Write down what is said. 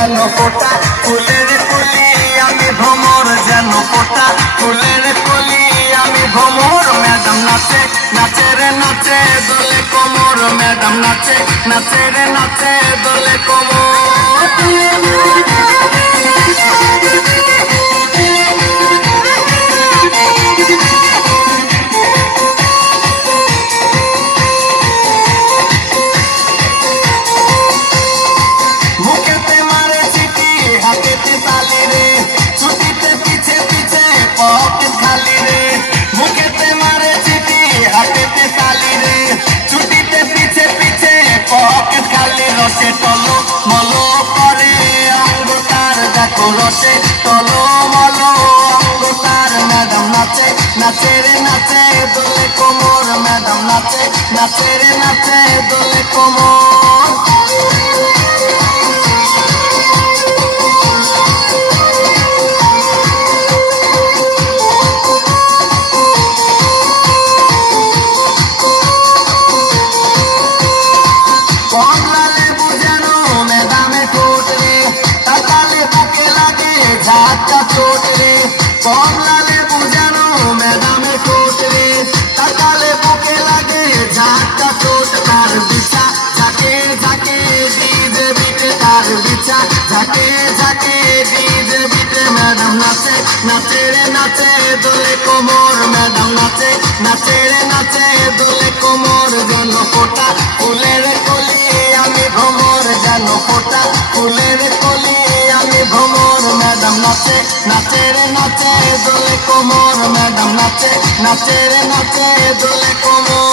যেন ফোটা ফুলের কলি, আমি ভ্রমর যেন ফোটা ফুলের কলি, আমি ভ্রমর। ম্যাডাম নাচে নাচে রে নাচে দোলে কোমর, ম্যাডাম নাচে নাচে রে নাচে দোলে কোমর। মুখেতে মারে চিঠি হাতেতে তালি রে, ছুটিতে পিছে পিছে পকেট খালি রে। মুখেতে মারে চিঠি হাতেতে তালি রে, ছুটিতে পিছে পিছে পকেট খালি। রসে টলো মলো করে অঙ্গ তার দেখো, রসে টলো মলো অঙ্গ তার। ম্যাডাম নাচে নাচে রে নাচে দোলে কোমর, ম্যাডাম নাচে নাচে রে নাচে দোলে কোমর। কমলা লেবু যেন ম্যাডামে ঠোঁট রে, তাকালে বুকে লাগে ঝাঁকা চোট রে। কমলা লেবু যেন ম্যাডামে ঠোঁট রে, তাকালে বুকে লাগে ঝাঁকা চোট। তার বিছা ঝাঁকে ঝাঁকে ডিজে বিটে, তার বিছা ঝাঁকে ঝাঁকে ডিজে বিটে। ম্যাডাম নাচে নাচে রে নাচে দোলে কোমর, ম্যাডাম নাচে নাচে রে নাচে দোলে কোমর। যেন ফোটা ফুলের কলি, আমি ভ্রমর যেন ফোটা ফুলের কলি, আমি ভ্রমর। ম্যাডাম নাচে নাচে রে নাচে দোলে কোমর, ম্যাডাম নাচে নাচে রে নাচে দোলে কোমর।